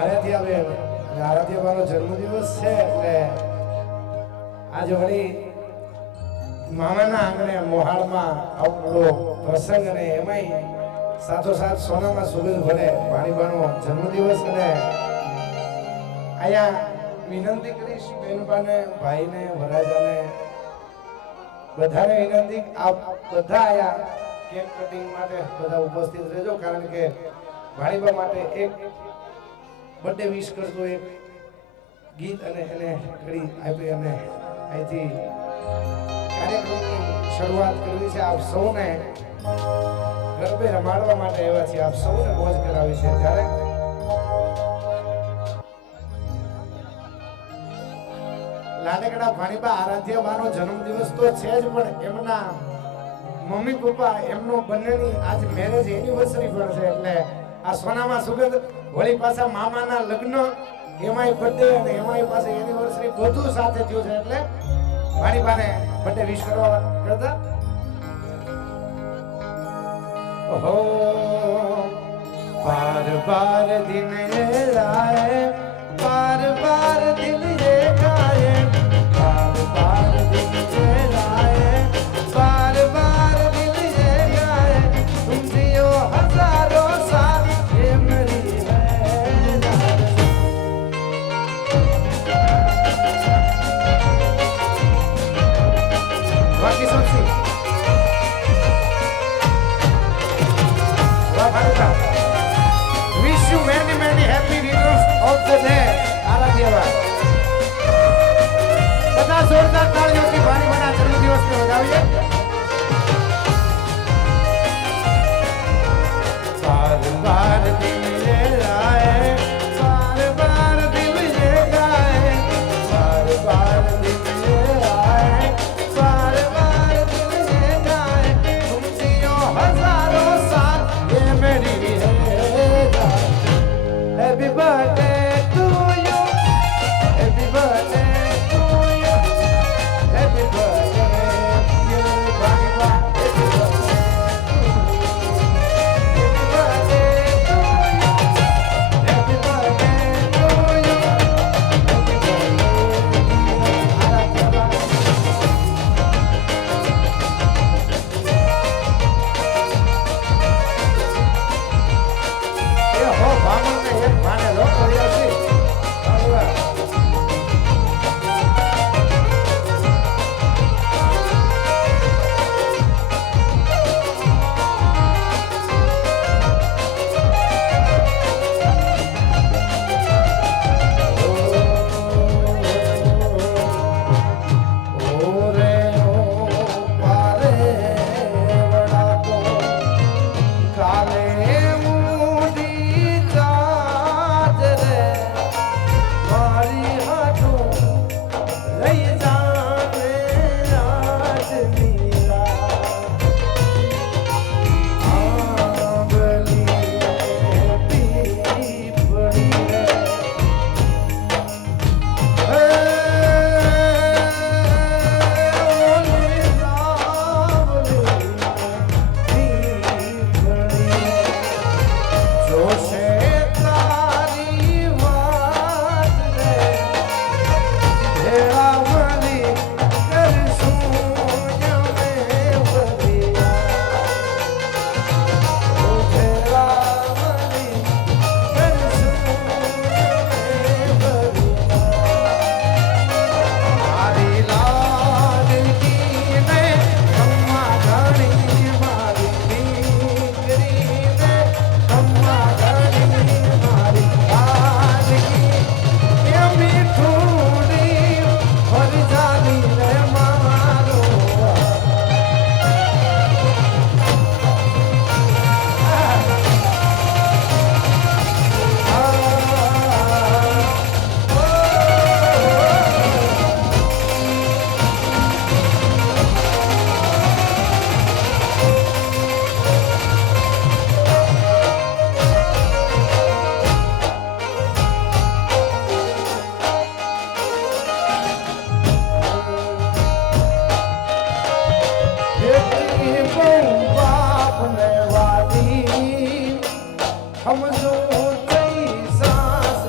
આરાધ્યા બેન આરાધ્યાનો જન્મદિવસ છે એટલે આજે વળી મામાના આંગણે મોહાળમાં આવડો પ્રસંગ અને એમાંય સાથોસાથ સોનામાં સુગંધ ભરે ભાણીબાનો જન્મદિવસ અને અહીંયા વિનંતી કરીશ બેનબાને ભાઈને વરાજાને બધાને વિનંતી આપ બધા અહીંયા કેક કટિંગ માટે બધા ઉપસ્થિત રહેજો કારણ કે ભાણીબા માટે એક બર્થડે વિશ કરતો એક ગીત અને એને ઘડી આપી અને અહીંથી કાર્યક્રમની શરૂઆત કરવી છે. આપ સૌને ગરબે રમાડવા માટે આવ્યા છે, આપ સૌને મોજ કરાવી છે. ત્યારે લાડકડા ભાણીબા આરાધ્યાબાનો જન્મદિવસ તો છે જ પણ એમના મમ્મી પપ્પા એમનો બંનેની આજ મેરેજ એનિવર્સરી પણ છે એટલે આ સોનામાં સુગંધ વળી પાછા મામાના લગ્ન એમાંય બર્થડે અને એમાંય પાછા એનિવર્સરી બધું સાથે થયું છે એટલે ભાણીબાને બર્થડે વિશ કરવા કરતા हो बार बार दिन ये लाए बार बार दिल ये गाए बार बार दिन ये लाए बार बार दिल ये गाए तुम जियो हजारों साल ये मेरी है बाकी सबसे wish you many many happy returns of the day. Aaradhya બધા જોરદાર તાળીઓથી ભાણીબાના જન્મદિવસને વધાવીએ. બાર બાર દિલ ये लाए बार बार दिल ये गाए बार बार दिल ये लाए बार बार दिल ये गाए तुम जियो हजारों साल ये मेरी Happy birthday to you. Happy birthday to you. Happy birthday to you. Bhaniba. Happy birthday to you. Happy birthday to you. Happy birthday. Ho Bhaman ne ek bhane lo kariya છે. हम जो सांस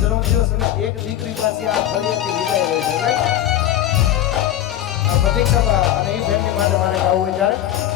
જન્મદિવસ અને એક દીકરી પાછી આ ફળિયાથી વિદાય હોય છે. આ પ્રતીક્ષા અને એ ફેમિલી માટે મારે ગાવું હોય ત્યારે